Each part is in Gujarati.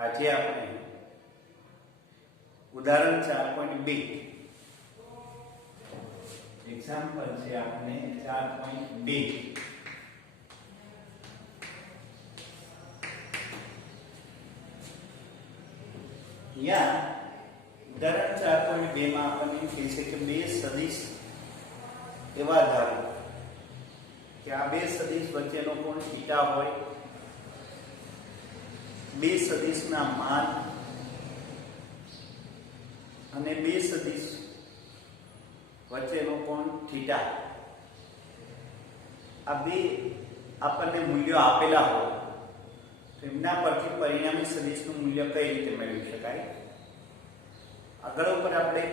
આજે આપણે ઉદાહરણ 4.2 એક્ઝામ્પલ છે આપણે 4.2 યા ઉદાહરણ 4.2 માં આપણને કહે છે કે બે સદિશ એવા ધારો કે આ બે સદિશ વચ્ચેનો કોણ થીટા હોય, બે સદિશના માન અને બે સદિશ વચ્ચેનો કોણ થીટા, આ બે આપણને મૂલ્યો આપેલા હોય તો એમના પરથી પરિણામી સદિશનું મૂલ્ય કઈ રીતે મેળવી શકાય. આગળ ઉપર આપણે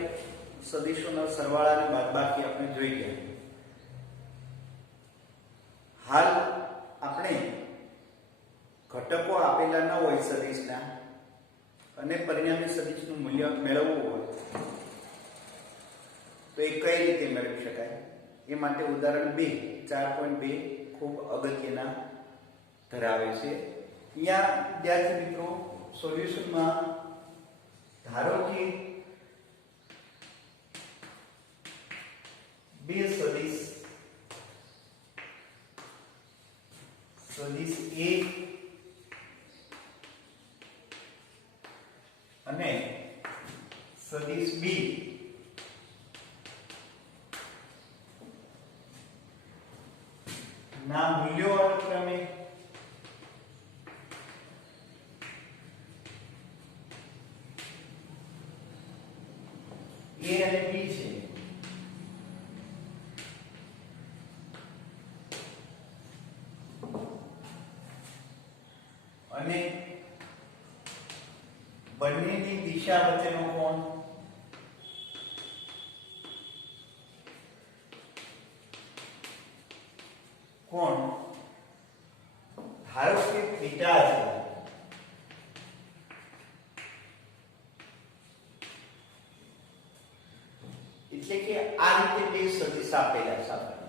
સદિશોના સરવાળા અને બાદબાકી આપણે જોઈ ગયા. હાલ આપણે ઘટકો આપેલા ન હોય સદિશના અને પરિણામી સદિશનું મૂલ્ય મેળવવું હોય તો એ કઈ રીતે મેળવી શકાય એ માટે ઉદાહરણ 4.2 ખૂબ અગત્યના ધરાવે છે. અહીંયા વિદ્યાર્થી મિત્રો સોલ્યુશનમાં ધારો કે બે સદિશ A અને સદિશ B ના મૂલ્યો અનુક્રમે A અને B છે. અને બંનેની દિશા વચ્ચેનો કોણ ધારો કે થીટા છે. એટલે કે આ રીતે બે સદિશ આપેલા છે આપણને.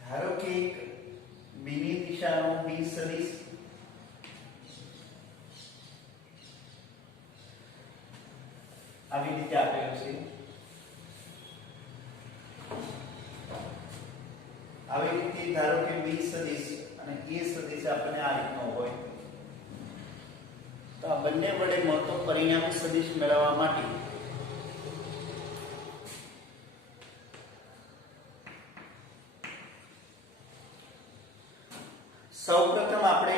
ધારો કે B ની દિશાનો B સદિશ આવી રીતે આપેલો છે. આવી રીતે ધારો કે B સદિશ અને A સદિશ આપણને આ રીતનો હોય તો આ બંને વડે મળતો પરિણામી સદિશ મેળવવા માટે સૌપ્રથમ આપણે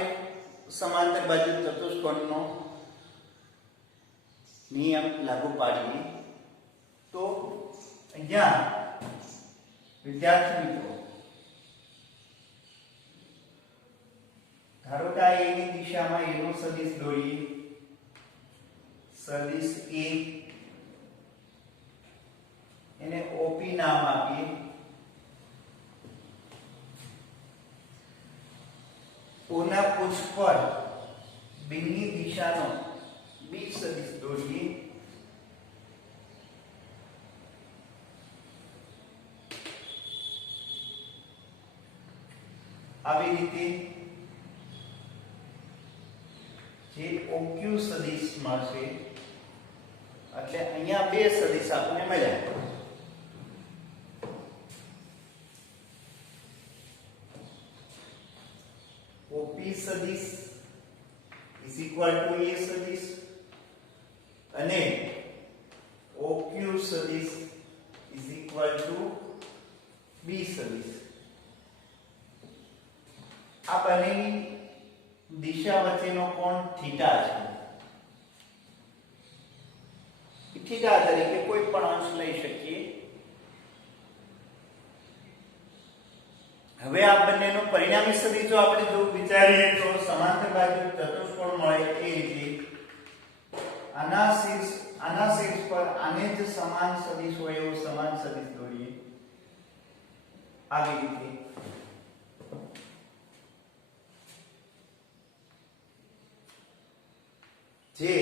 સમાંતર બાજુ ચતુષ્કોણનો નિયમ લાગુ પાડીએ. તો અહીંયા વિદ્યાર્થી મિત્રો ધારો કે આ A ની દિશામાં A નો સદિશ દોરીએ. સદિશ A એને OP નામ આપીએ. ઓના પુંજ પર B ની દિશાનો B સદિશ દોરીએ. આવી રીતે જે OQ સદિશ મળશે એટલે અહીંયા બે સદિશ આપણને મળ્યા. OP સદિશ is equal to A સદિશ અને OQ સદિશ is equal to B સદિશ. આ બંનેની દિશા વચ્ચેનો કોણ થીટા છે. થીટા તરીકે કોઈ પણ અંશ લઈ શકીએ. હવે આ બંનેનો પરિણામી સદિશ જો આપણે જો વિચારીએ તો સમાંતર બાજુ ચતુષ્કોણ મળે એ રીતે આના શીર્ષ પર આને જ સમાન સદિશ હોય એવો સમાન સદિશ દોરીએ. આવી રીતે જે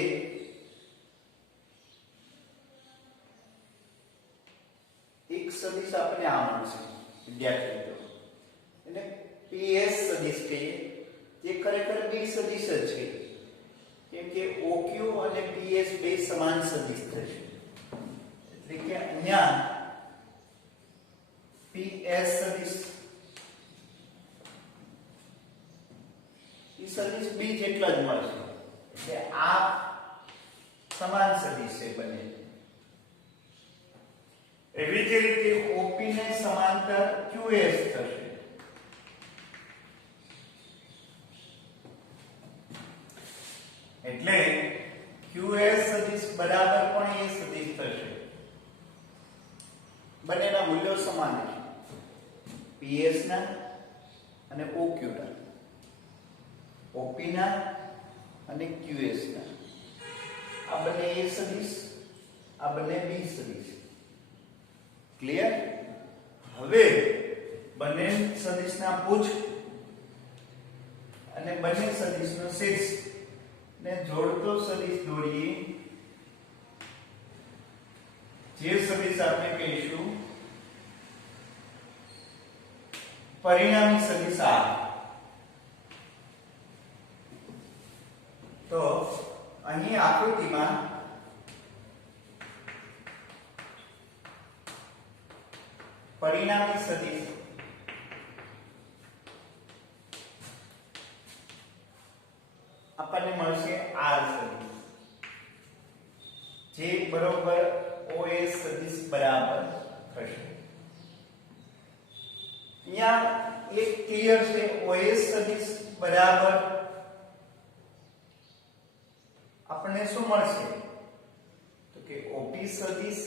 એક સદિશ આપણે આ મળશે વિદ્યાર્થી મિત્રો એટલે PS સદિશ કહીએ જે ખરેખર બી સદિશ જ છે, કેમ કે OQ અને PS બે સમાન સદિશ થશે, એટલે કે અહીંયા PS સદિશ એ સદિશ બી જેટલા જ મળશે, એટલે આ સમાન સદિશ છે બંને. એવી જ રીતે OP ને સમાંતર QS થશે, એટલે QS સદિશ બરાબર પણ એ સદિશ થશે. બંનેના મૂલ્યો સમાન છે, PS ના અને OQ ના, OP ના અને QS ના. આ બંને એ સદિશ, આ બંને બી સદિશ. ક્લિયર? હવે બંને સદિશના ભુજ અને બંને સદિશનો શેષ ને જોડતો સદિશ દોરીએ, જે સદિશ આપણે કહીશું પરિણામી સદિશ આ. તો અહીં આકૃતિમાં પરિણામી સદિશ આપણને મળશે R સદિશ, જે બરોબર OS સદિશ બરાબર થશે. અહીંયા એક ક્લિયર છે, OS સદિશ બરાબર આપણને શું મળશે, તો કે OP સદિશ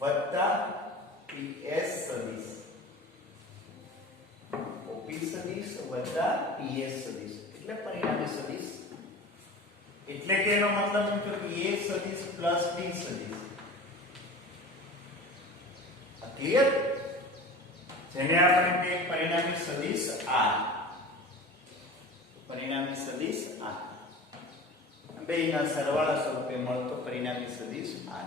વત્તા PS સદિશ, OP સદિશ વત્તા PS સદિશ એટલે પરિણામી સદિશ. એટલે કે એનો મતલબ શું કે A સદિશ પ્લસ B સદિશ. આ ક્લિયર? જેને આપણે કહે પરિણામી સદિશ આ, પરિણામી સદિશ આ બેયના સરવાળા સ્વરૂપે મળતો પરિણામી સદિશ આ.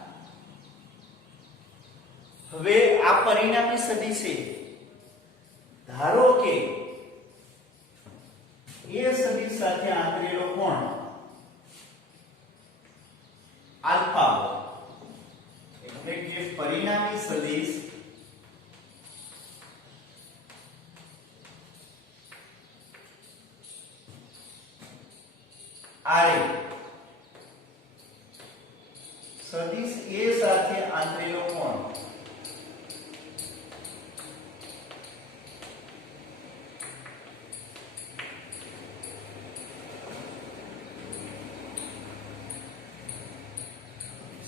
હવે આ પરિણામી સદિશે ધારો કે એ સદિશ સાથે આંતરેલો કોણ આલ્ફા હોય, એટલે કે પરિણામી સદિશ આરે સદિશ A સાથે આંતરેલો કોણ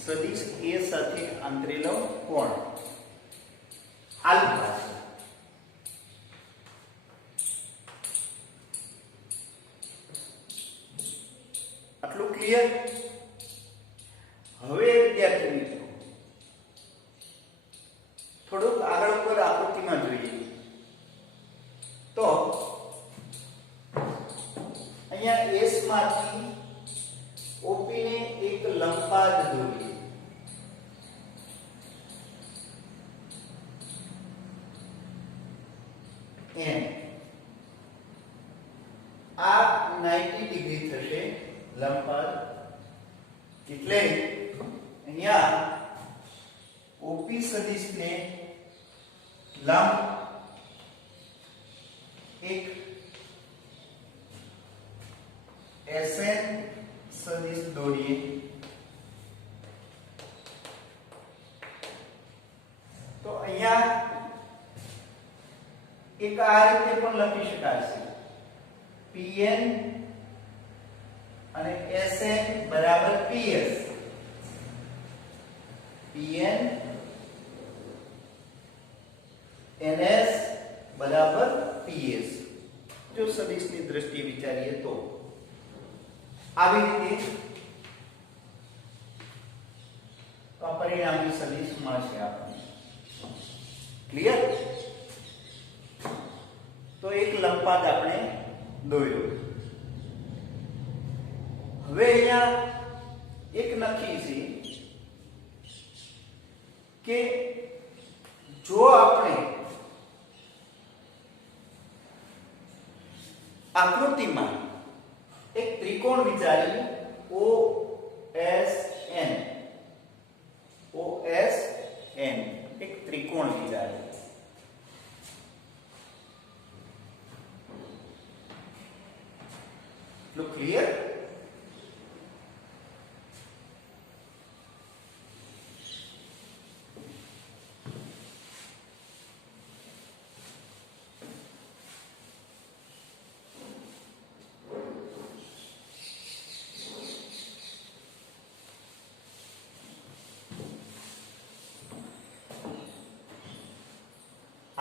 સદિશ A સાથે આંતરેલો કોણ આલ્ફા. આટલું ક્લિયર? હવે વિદ્યાર્થી મિત્રો થોડુંક આગળ ઉપર આકૃતિમાં જોઈએ તો અહીંયા S માંથી OP ને એક લંબપાદ દોરીએ. આ 90 ડિગ્રી થશે લંબપાદ, એટલે અહીંયા OP સદિશને લંબ એક SN સદિશ દોરીએ. તો અહીંયા એક આ રીતે પણ લખી શકાય છે, PN અને SN બરાબર PS, PN NS બરાબર PS. જો સદિશની દ્રષ્ટિએ વિચારીએ તો આવી રીતે પરિણામી સદિશ મળશે આપણને. ક્લિયર? તો એક લંબપાદ આપણે દોર્યો. હવે અહીંયા એક નક્કી છે કે જો આપણે આકૃતિમાં એક ત્રિકોણ વિચારીએ OSN એક ત્રિકોણ વિચારીએ. Look clear?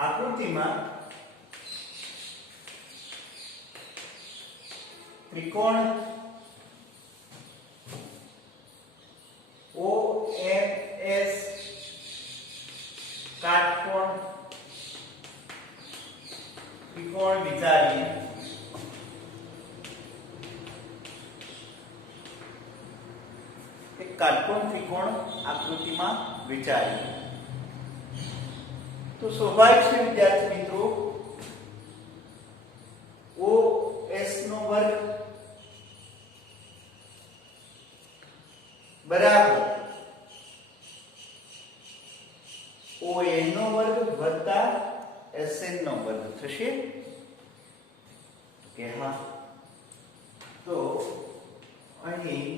આકૃતિમાં ત્રિકોણ OMS કાટકોણ ત્રિકોણ વિચારીએ. એક કાટકોણ ત્રિકોણ આકૃતિમાં વિચારીએ તો સ્વાભાવિક છે વિદ્યાર્થી મિત્રો, OS નો વર્ગ બરાબર ON નો વર્ગ વત્તા SN નો વર્ગ થશે કે હા. તો અહીં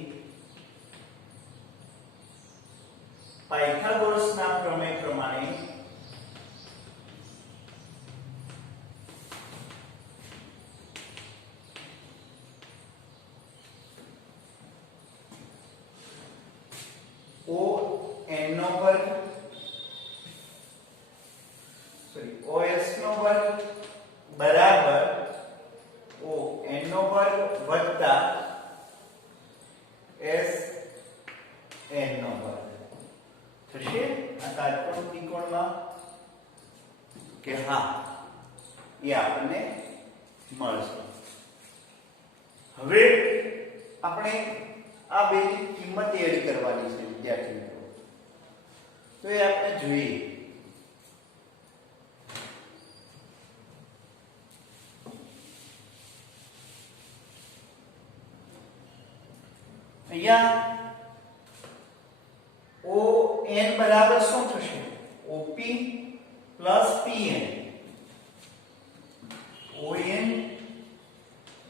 પાયથાગોરસના પ્રમેય પ્રમાણે ON નો વર્ગ OS નો વર્ગ બરાબર ON નો વર્ગ વત્તા SN નો વર્ગ થશે આ કાટકોણ ત્રિકોણમાં કે હા એ આપણને મળશે. હવે આપણે આ બેની કિંમત એડ કરવાની છે વિદ્યાર્થી મિત્રો, તો એ આપણે જોઈએ. અહીંયા ON બરાબર શું થશે? OP plus PN. ON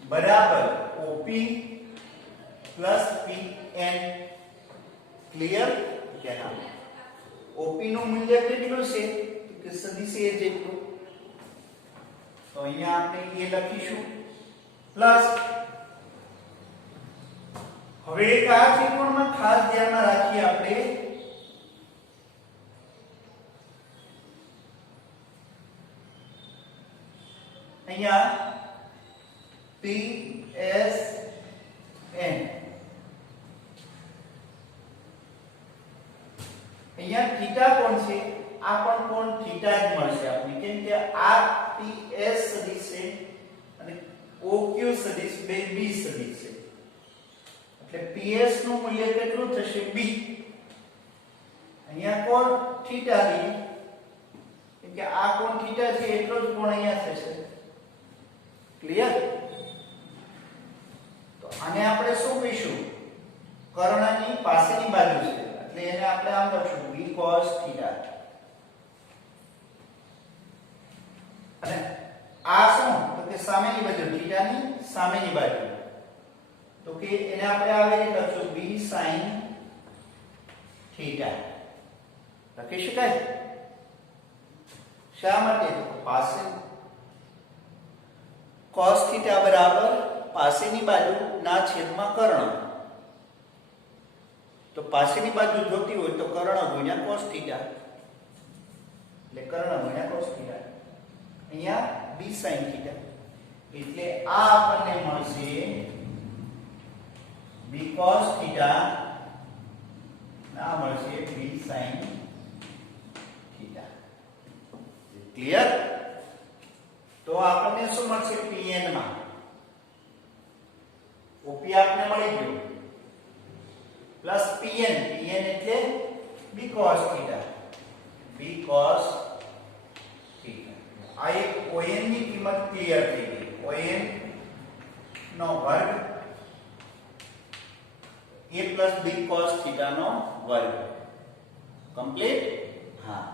બરાબર OP પ્લસ PN. ક્લિયર? કે હા. OP નું મૂલ્ય કેટલું છે? કે સદિશ A જેટલું. તો અહીંયા આપણે એ લખીશું પ્લસ. હવે એક આ ત્રિકોણમાં ખાસ ધ્યાનમાં રાખીએ આપણે અહીંયા PSN. અહીંયા થીટા કોણ છે? આ પણ કોણ થીટા જ મળશે આપણને, કેમ કે આ PS સદિશ છે અને OQ સદિશ બે B સદિશ છે. એટલે PS નું મૂલ્ય કેટલું થશે? B. અહીંયા કોણ થીટા લી, કેમ કે આ કોણ થીટા છે એટલો જ કોણ અહીંયા થશે. ક્લિયર? તો આને આપણે શું કહીશું? કર્ણની પાસેની બાજુ છે એટલે એને આપણે આમ લખશું B cos થીટા. અને આ શું? તો કે સામેની બાજુ, થીટાની સામેની બાજુ, તો કે એને આપણે આવી રીતે લખશું B sin થીટા. લખી શકાય? શા માટે? તો પાસે cos થીટા બરાબર પાસેની બાજુ ના છેદમાં કર્ણ. તો પાસેની બાજુ જોતી હોય તો કર્ણ ગુણ્યા cos થીટા, એટલે કર્ણ ગુણ્યા cos થીટા. અહીંયા B sin થીટા, એટલે આ આપણને મળશે B cos થીટા ના મળશે B sin થીટા. ક્લિયર? તો આપણને શું મળશે? PN માં OP આપને મળી ગયું પ્લસ PN. PN એટલે B cos theta. B cos theta. આ એક ON ની કિંમત ક્લિયર થઈ ગઈ. ON નો વર્ગ a plus b cos theta નો વર્ગ કમ્પ્લીટ. હા,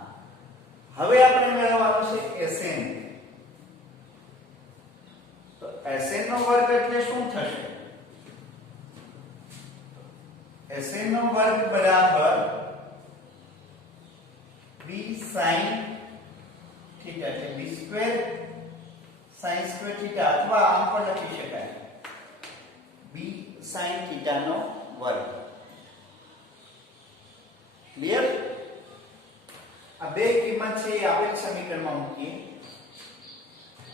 હવે આપણે મેળવવાનું છે Sn. તો Sn નો વર્ગ એટલે શું થશે? Sn નો વર્ગ બરાબર b sin theta એટલે b square sin square theta અથવા આમ પણ લખી શકાય b sin theta નો વર્ગ. ક્લિયર? આ બે કિંમત છે એ આપેલ સમીકરણમાં મૂકીએ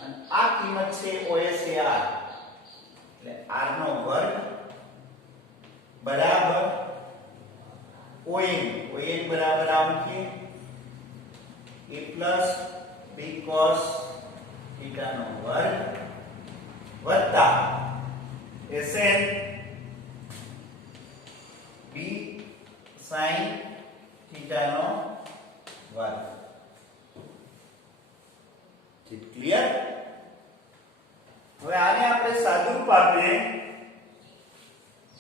અને આ કિંમત છે OS એ r એટલે r નો વર્ગ બરાબર ON બરાબર આ મૂકીએ a plus b cos theta નો વર્ગ વત્તા Sn b sin theta નો વર્ગ. ક્લિયર? હવે આને આપણે સાદુરૂપ આપીએ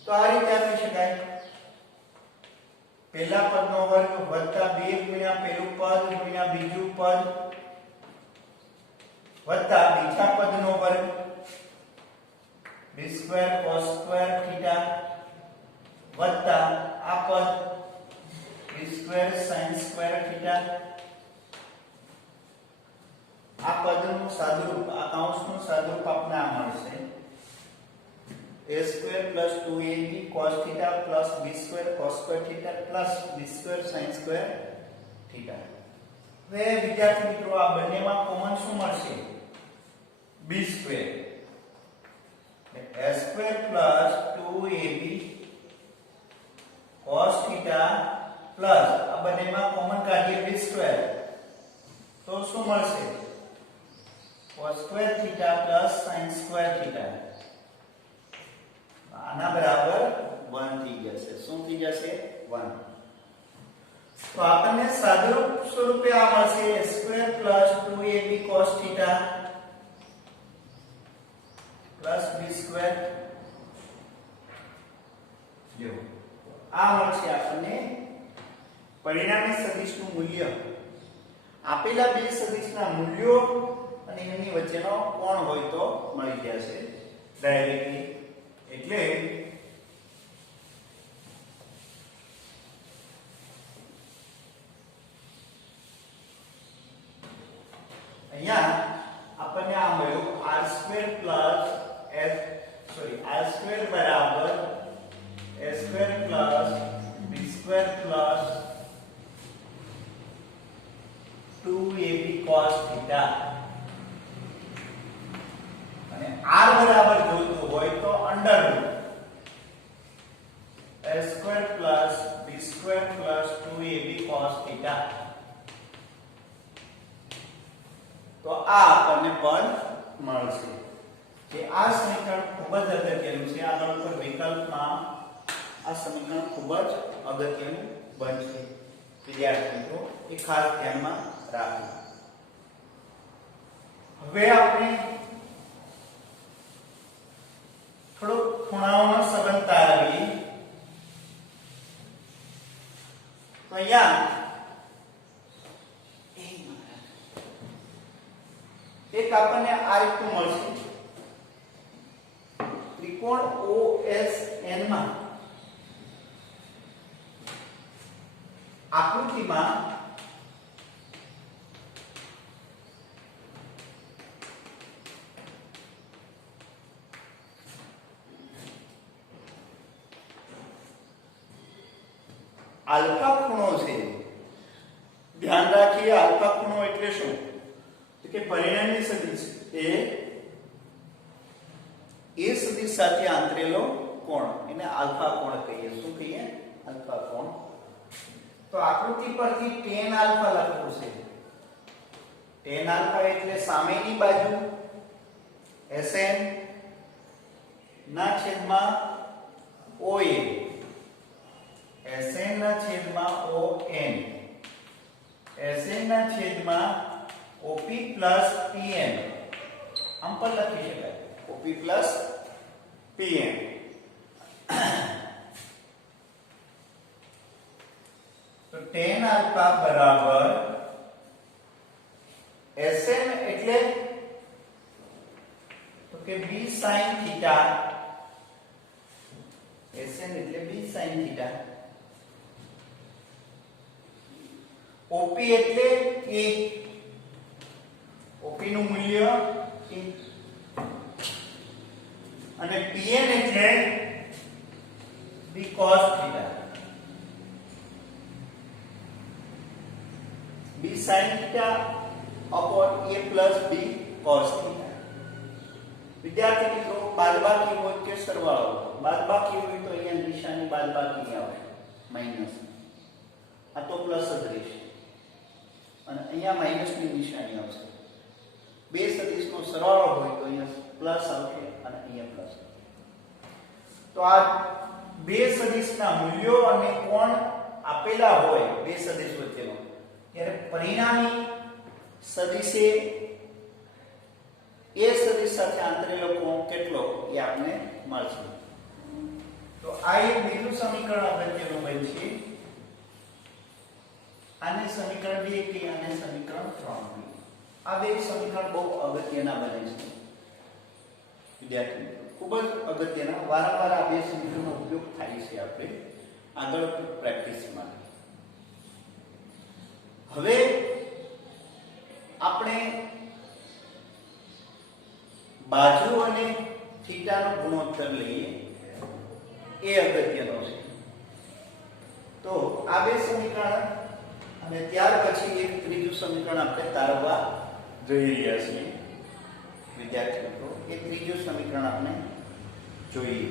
તો આ રીતે આપી શકાય પહેલા પદનો વર્ગ વત્તા 2 ગુણ્યા પહેલું પદ ગુણ્યા બીજું પદ વત્તા બીજા પદનો વર્ગ b square cos square theta વત્તા આ પદ b square sin square theta. આ પદનું સાદુરૂપ આ કૌંસનું સાદુરૂપ આપણને આ મળશે a square 2ab cos theta b square cos square theta b square sin square theta. હવે વિદ્યાર્થી મિત્રો આ બંનેમાં કોમન શું મળશે? b square a square 2ab cos theta plus આ બંનેમાં કોમન કાઢીએ b સ્ક્વેર તો શું મળશે? cos square theta sin square theta. આના બરાબર 1 થઈ જશે. શું થઈ જશે? 1. તો આપણને સાદુરૂપ સ્વરૂપે આ મળશે a square 2ab cos theta b square. જો આ મળશે આપણને પરિણામી સદિશનું મૂલ્ય. આપેલા બે સદિશના મૂલ્યો અને એની વચ્ચેનો કોણ હોય તો મળી જશે ડાયરેક્ટલી. એટલે અહીંયા આપણને આ મળ્યું r2 બરાબર a2 b2 2ab cos theta અને r બરાબર જોઈતું હોય તો under route a2 b2 2ab cos theta. તો આ આપણને પદ મળશે. કે આ સમીકરણ ખૂબ જ અગત્યનું છે. આગળ ઉપર વિકલ્પમાં આ સમીકરણ ખૂબ જ અગત્યનું બનશે. વિદ્યાર્થી મિત્રો એ ખાસ ધ્યાનમાં રાખો. હવે આપણે થોડો ખૂણાઓનો સંબંધ તારવીએ. તો અહીંયા એક આપણને આ રીતનું મળશે ત્રિકોણ OSN માં આકૃતિમાં આલ્ફા ખૂણો છે. ધ્યાન રાખીએ આલ્ફા ખૂણો એટલે શું? તો કે પરિણામી સદિશ એ સદિશ સાથે આંતરેલો કોણ એને આલ્ફા કોણ કહીએ. શું કહીએ? આલ્ફા કોણ. તો આકૃતિ પરથી tan આલ્ફા લખવું છે. tan આલ્ફા એટલે સામેની બાજુ Sn ના છેદમાં OA Sn ના છેદમાં ON Sn ના છેદમાં OP plus PN આમ પણ લખી શકાય OP plus Pn. તો tan આલ્ફા બરાબર Sn એટલે તો કે b sin થીટા. Sn એટલે b sin થીટા. OP એટલે a. OP નું મૂલ્ય a. અને Pn એટલે b cos theta. b sin theta upon a plus b cos theta. વિદ્યાર્થી મિત્રો બાદબાકી હોય કે સરવાળો, બાદબાકી હોય તો અહીંયા નિશાની બાદબાકી આવે માઈનસ, આ તો પ્લસ જ રહેશે અને અહીંયા માઈનસ ની નિશાની આવશે. બે સદિશનો સરવાળો હોય તો અહીંયા પ્લસ આવશે અને અહીંયા પ્લસ. તો આ બે સદિશના મૂલ્યો અને કોણ આપેલા હોય બે સદિશ વચ્ચેનો, ત્યારે પરિણામી સદિશે એ સદિશ સાથે આંતરેલો કોણ કેટલો એ આપણને મળશે. તો આ એક બીજું સમીકરણ અગત્યનું બનશે. આને સમીકરણ 2 કે આને સમીકરણ 3. આ બે સમીકરણ બહુ અગત્યના બને છે વિદ્યાર્થી મિત્રો, ખૂબ જ અગત્યના. વારંવાર આ બે સમીકરણનો ઉપયોગ થાય છે આપણે આગળ પ્રેક્ટિસ માટે. હવે આપણે બાજુ અને થીટાનો ગુણોત્તર લઈએ, એ અગત્યનો છે. તો આ બે સમીકરણ અને ત્યાર પછી એક ત્રીજું સમીકરણ આપણે તારવવા જઈ રહ્યા છીએ વિદ્યાર્થી મિત્રો. એ ત્રીજું સમીકરણ આપણે જોઈએ.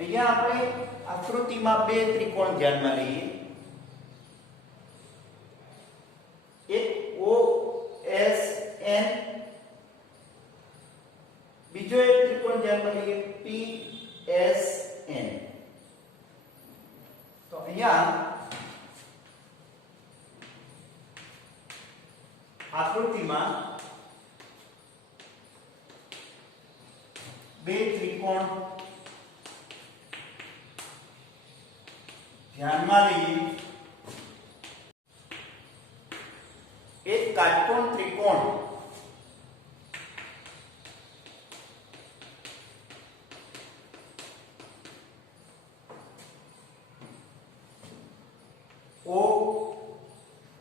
અહીંયા આપણે આકૃતિમાં બે ત્રિકોણ ધ્યાનમાં લઈએ. એક OSN, બીજો એક ત્રિકોણ ધ્યાનમાં લઈએ PSN. તો અહીંયા આકૃતિમાં બે ત્રિકોણ ધ્યાનમાં લઈએ. એક કાટકોણ ત્રિકોણ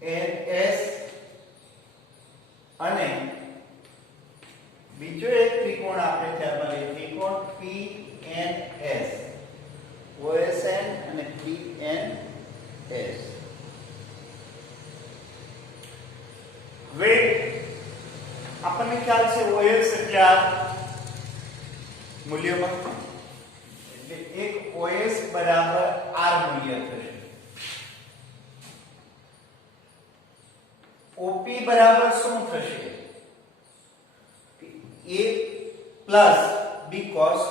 ONS અને બીજો એક ત્રિકોણ આપણે ધ્યાનમાં લઈએ, ત્રિકોણ PNS. OSN અને PNS. હવે આપણને ખ્યાલ છે OS એટલે આ મૂલ્યમાં, એટલે એક OS બરાબર R મૂલ્ય થશે. OP બરાબર શું થશે? A plus B cos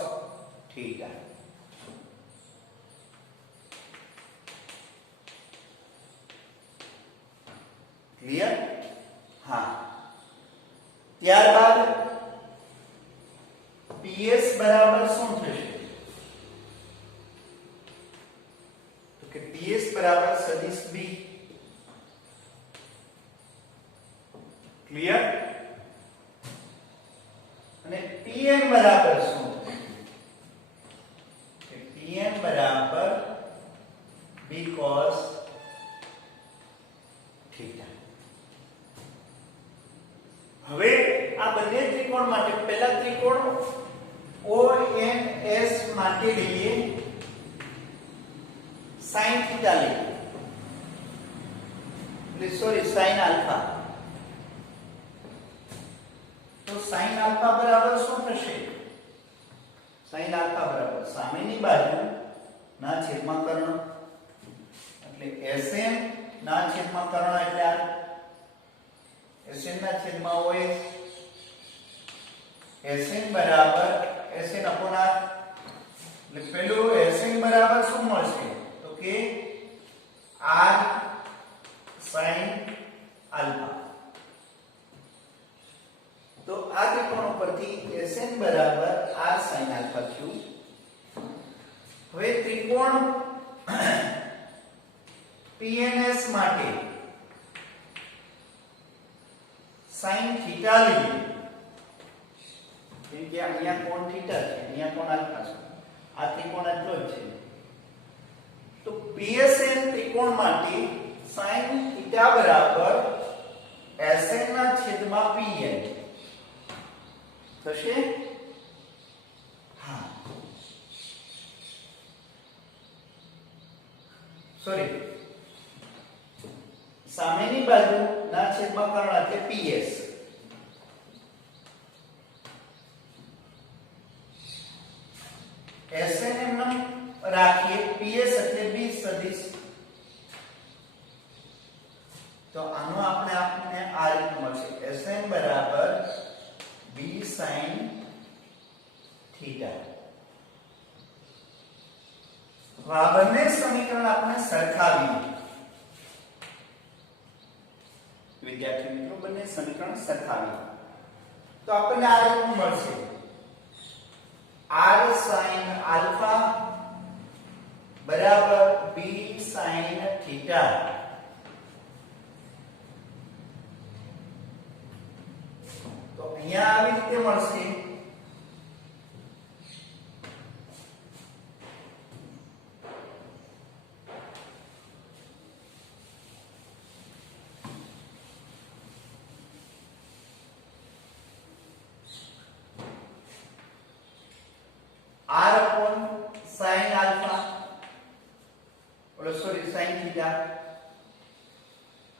theta. Clear? હા. ત્યારબાદ PS બરાબર શું થશે? તો કે PS બરાબર સદિશ B. ક્લિયર? અને PM બરાબર શું થશે? કે PM બરાબર B cos theta. હવે આ બંને ત્રિકોણ માટે પહેલા ત્રિકોણ ONS માટે લઈએ sin થીટા લઈએ, એટલે સોરી sin આલ્ફા. તો sin આલ્ફા બરાબર શું થશે? sin આલ્ફા બરાબર સામેની બાજુ ના છેદમાં કર્ણ, એટલે Sn ના છેદમાં કર્ણ એટલે આ Sn ના છેદમાં OS Sn બરાબર Sn upon r એટલે પેલું Sn બરાબર શું મળશે તો કે r sin આલ્ફા. તો આ ત્રિકોણ પરથી Sn બરાબર r sin આલ્ફા થયું. હવે ત્રિકોણ PNS માટે sin થીટા લઈએ. કેમ કે અહીંયા કોણ થીટા છે, અહીંયા કોણ આલ્ફા છે. આ ત્રિકોણ આટલો જ છે. તો PSN ત્રિકોણ માટે sin થીટા બરાબર Sn ના છેદમાં Pn થશે. હા સોરી, સામેની બાજુ ના છેદમાં કર્ણ એટલે PS. Sn એમ રાખીએ, PS એટલે B સદિશ. તો આનો આપણે આ રીતે મળશે Sn બરાબર B sin થીટા. આ બંને સમીકરણ આપણે સરખાવીએ. વિદ્યાર્થી મિત્રો, બંને સમીકરણ સરખાવીએ તો આપણને આ રીતે મળશે r sin આલ્ફા બરાબર B sin થીટા. તો અહીંયા આવી રીતે મળશે. r upon sin alpha sorry sin theta.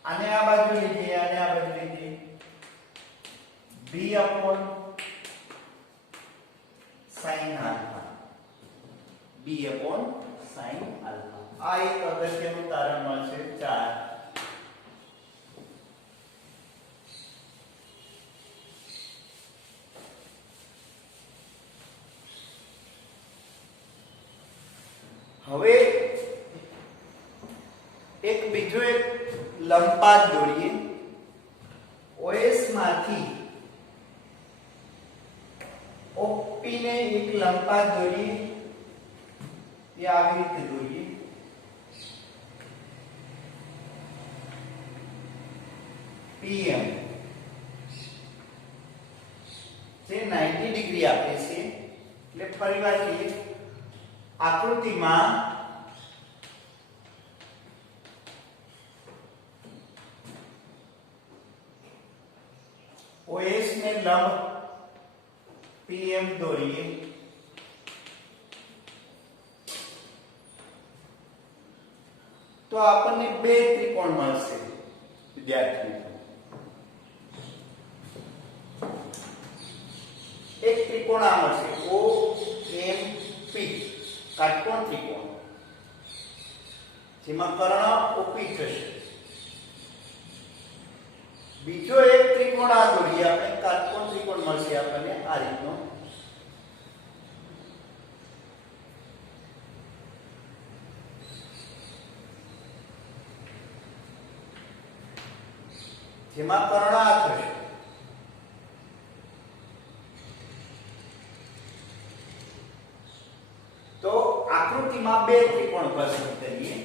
આને આ બાજુ લીધે, આને આ બાજુ લીધે. b upon sin alpha, b upon sin alpha. આ એક અગત્યનું તારણ મળશે 4. હવે એક બીજો એક લંબપાત દોરીએ. OS માંથી OP ને એક લંબપાત દોરીએ. એ આવી રીતે દોરીએ. PM જે 90 ડિગ્રી આપે છે. એટલે ફરીવાર કહીએ, આકૃતિમાં OS ને લંબ PM દોરીએ. તો આપણને બે ત્રિકોણ મળશે. વિદ્યાર્થી, એક ત્રિકોણ આ મળશે OMP, કાટકોણ ત્રિકોણ, જેમાં કર્ણ OP થશે. બીજો એક ત્રિકોણ આ દોરીએ આપણે, કાટકોણ ત્રિકોણ મળશે આપણને આ રીતનો. જેમાં કર્ણ આ થશે. તો આકૃતિમાં બે ત્રિકોણ પસંદ કરીએ.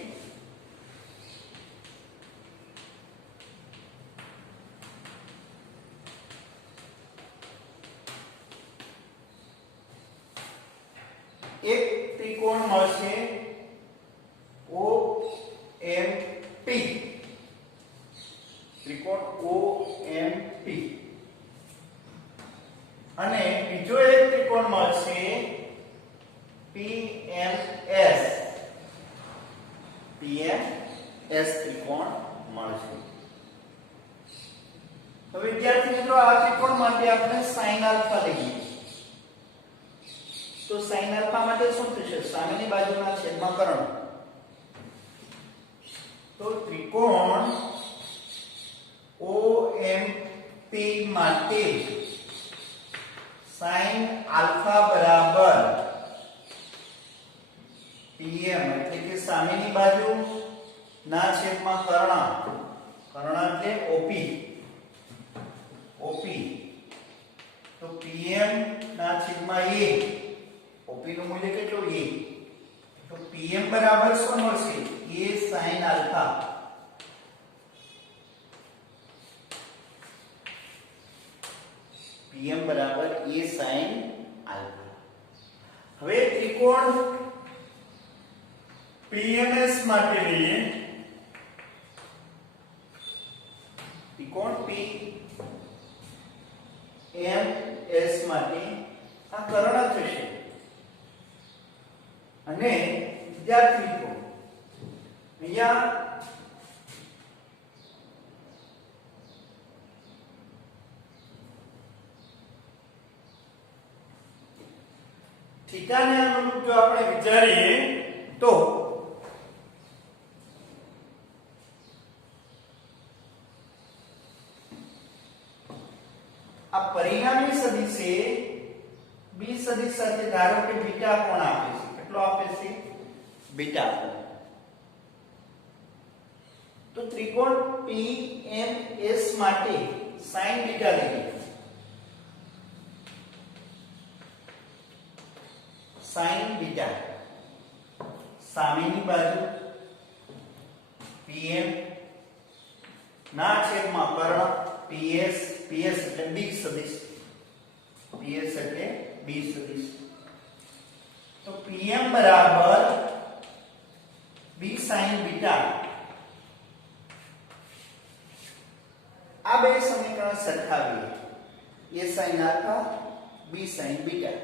એક ત્રિકોણ મળશે OMP, ત્રિકોણ OMP, અને બીજો એક ત્રિકોણ મળશે PMS, PMS ત્રિકોણ મળશે. તો વિદ્યાર્થી મિત્રો, આ ત્રિકોણ માટે આપણે sin આલ્ફા લઈએ. તો sin આલ્ફા માટે શું થશે? સામેની બાજુના છેદમાં કર્ણ. તો ત્રિકોણ OMP માટે sin આલ્ફા બરાબર PM એટલે કે સામેની બાજુ ના છેદમાં કર્ણ એટલે OP તો PM ના છેદમાં A OP નું મૂલ્ય કેટલું A તો PM બરાબર શું મળશે A sin આલ્ફા PM બરાબર A sin આલ્ફા હવે ત્રિકોણ PMS માટે લઈએ ત્રિકોણ PMS માટે આ કર્ણ થશે અને વિદ્યાર્થી મિત્રો અહીંયા થીટા ને અનુરૂપ જો આપણે વિચારીએ તો આ પરિણામી સદિશે બી સદિશ સાથે ધારો કે બીટા કોણ આપે છે કેટલો આપે છે બીટા કોણ તો ત્રિકોણ PMS માટે sin બીટા લઈએ sin બીટા સામેની બાજુ PM ના છેદમાં કર્ણ PS એટલે બી સદિશ PS એટલે બી સદિશ તો PM બરાબર B sin બીટા આ બે સમીકરણ સરખાવીએ A sin alpha B sin beta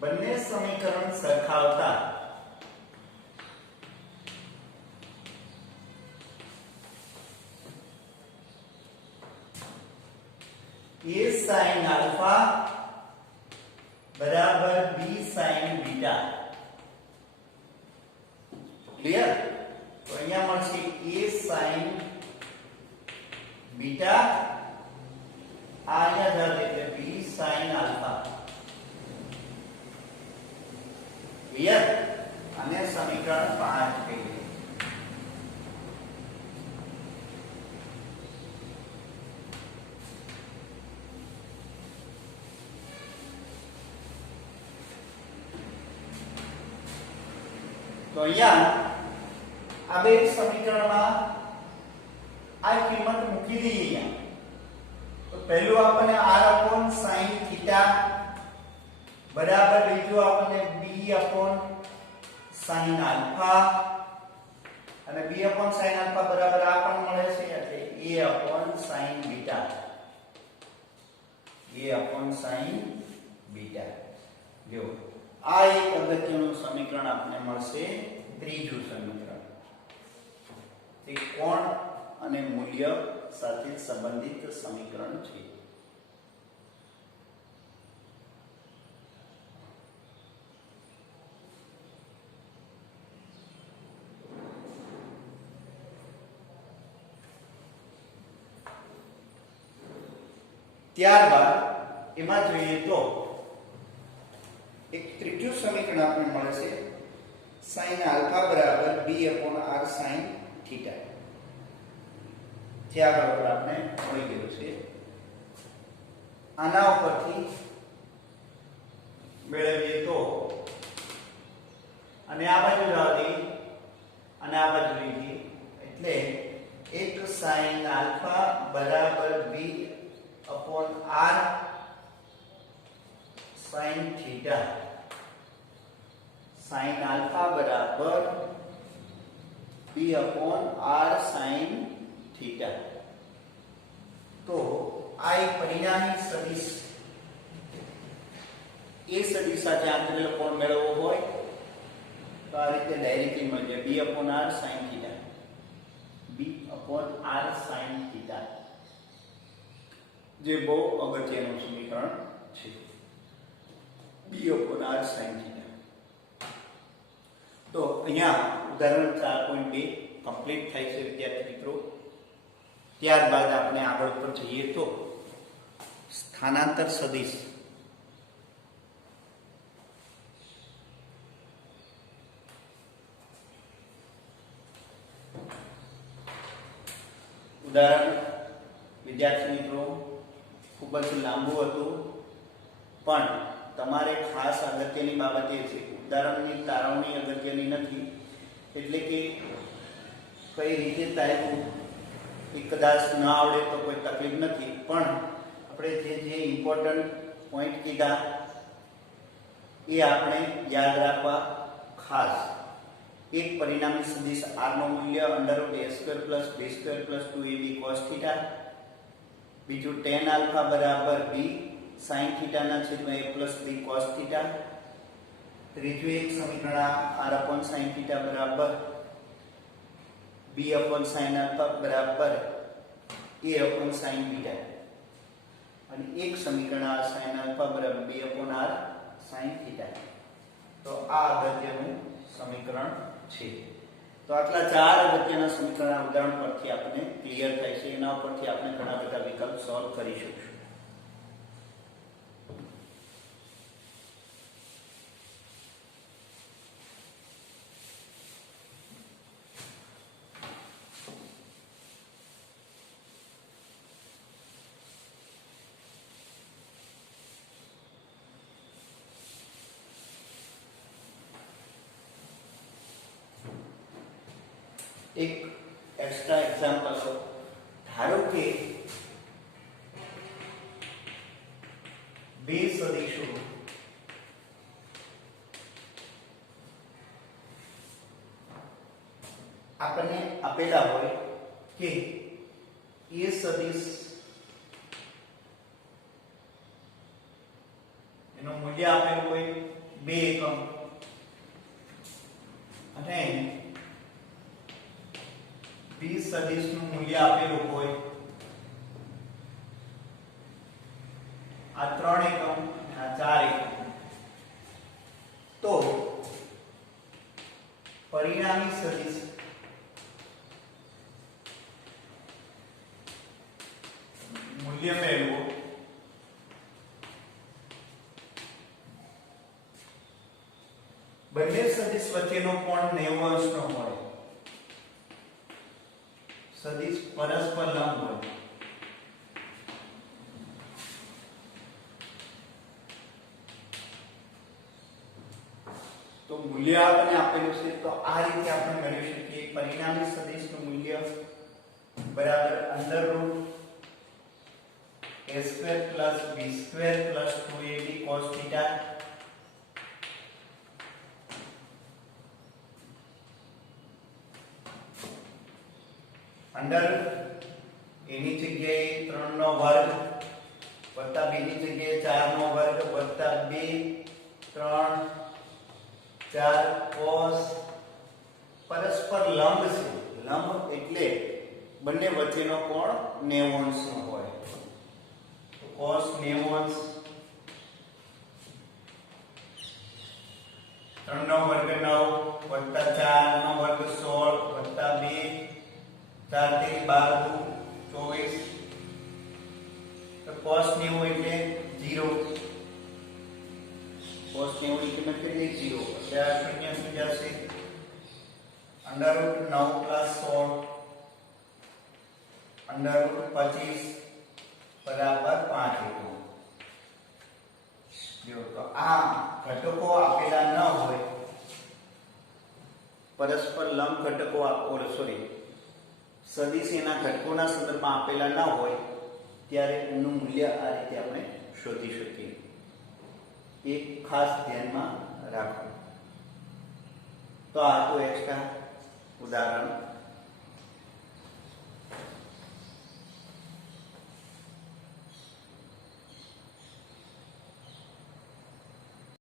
બંને સમીકરણ સરખાવતા A sin આલ્ફા બરાબર B sin બીટા ક્લિયર તો અહીંયા મળશે A sin બીટા આ અહીંયા જ એટલે B sin આલ્ફા ક્લિયર અને સમીકરણ 5 કહીએ તો અહીંયા આ બે સમીકરણમાં આ કિંમત મૂકી દઈએ અહીંયા તો પહેલું આપણને r sin થીટા બરાબર બીજું આપણને b sin આલ્ફા અને b sin આલ્ફા બરાબર આ પણ મળે છે એટલે a sin beta sin beta જો આ એક અગત્યનું સમીકરણ આપણને મળશે ત્રીજું સમીકરણ તે કોણ અને મૂલ્ય સાથે સંબંધિત સમીકરણ છે ત્યારબાદ એમાં જોઈએ તો એક ત્રીજું સમીકરણ આપણને મળે છે sin આલ્ફા બરાબર b r sin થીટા ત્યાં આગળ આપણે મળી ગયું છે આના ઉપરથી મેળવીએ તો અને આ બાજુ જવા દઈએ અને આ બાજુ લઈએ એટલે એક sin આલ્ફા બરાબર b r sin theta sin alpha बराबर b r sin थीटा तो આ એક પરિણામી સદિશ એ સદિશ સાથે આંતરિક કોણ મેળવવો હોય તો આ રીતે ડાયરેક્ટલી મળી જાય b/r sin θ, b/r sin θ, જે બહુ અગત્યનું સમીકરણ છે, b/r sin θ. તો અહીંયા ઉદાહરણ 4.2 કમ્પ્લીટ થાય છે વિદ્યાર્થી મિત્રો. ત્યારબાદ આપણે આગળ પર જઈએ તો સ્થાનાંતર સદિશ. ઉદાહરણ વિદ્યાર્થી મિત્રો ખૂબ જ લાંબુ હતું, પણ તમારે ખાસ અગત્યની બાબત એ છે ઉદાહરણની તારવણી અગત્યની નથી, એટલે કે કઈ રીતે તારવું એ કદાચ ન આવડે તો કોઈ તકલીફ નથી, પણ આપણે જે ઇમ્પોર્ટન્ટ પોઈન્ટ કીધા એ આપણે યાદ રાખવા. ખાસ એક પરિણામી સદિશ r નું મૂલ્ય √a² + b² + 2ab cos θ, બીજું tan α = b sin θ ના છેદમાં a + b cos θ, ત્રીજું એક સમીકરણ r sin θ બરાબર b sin α બરાબર a sin β, અને એક સમીકરણ sin α બરાબર b/r sin θ. તો આ અગત્યનું સમીકરણ છે. તો આટલા ચાર અગત્યના સમીકરણના ઉદાહરણ પરથી આપણે ક્લિયર થાય છે, એના ઉપરથી આપણે ઘણા બધા વિકલ્પ સોલ્વ કરી શકીશું. એક એક્સ્ટ્રા એક્ઝામ્પલ છે. ધારો કે બે સદિશો આપણને આપેલા હોય કે એ સદિશ એનું મૂલ્ય આપેલું હોય 2 એકમ, અને b સદિશનું મૂલ્ય આપેલું હોય આ 3 એકમ અને આ 4 એકમ. તો પરિણામી સદિશ મૂલ્ય મેળવો બંને સદિશ વચ્ચેનો કોણ 90 અંશનો હોય, સદિશ પરસ્પર લંબ હોય. તો મૂલ્ય આપણને આપેલું છે, તો આ રીતે આપણે મેળવી શકીએ પરિણામી સદિશનું મૂલ્ય બરાબર √a² + b² + 2ab cos θ અંદર a ની જગ્યાએ 3 નો વર્ગ વત્તા b ની જગ્યાએ 4 નો વર્ગ વત્તા 2 3 4 cos પરસ્પર લંબ છે. લંબ એટલે બંને વચ્ચેનો કોણ 90 અંશનો હોય. તો cos 90 અંશ 3 નો વર્ગ 9 વત્તા 4 નો વર્ગ 16 વત્તા 2 4 × 12 24. તો cos 90 એટલે 0, cos 90 ની કિંમત કેટલી 0, એટલે આ શૂન્ય થઈ જશે. √9 + 16 √25 બરાબર 5 એકમ. જો તો આ ઘટકો આપેલા ન હોય, પરસ્પર લંબ ઘટકો સદિશ એના ઘટકોના સંદર્ભમાં આપેલા ન હોય ત્યારે એનું મૂલ્ય આ રીતે આપણે શોધી શકીએ. એક ખાસ ધ્યાનમાં રાખો. તો આ તો એક્સ્ટ્રા ઉદાહરણ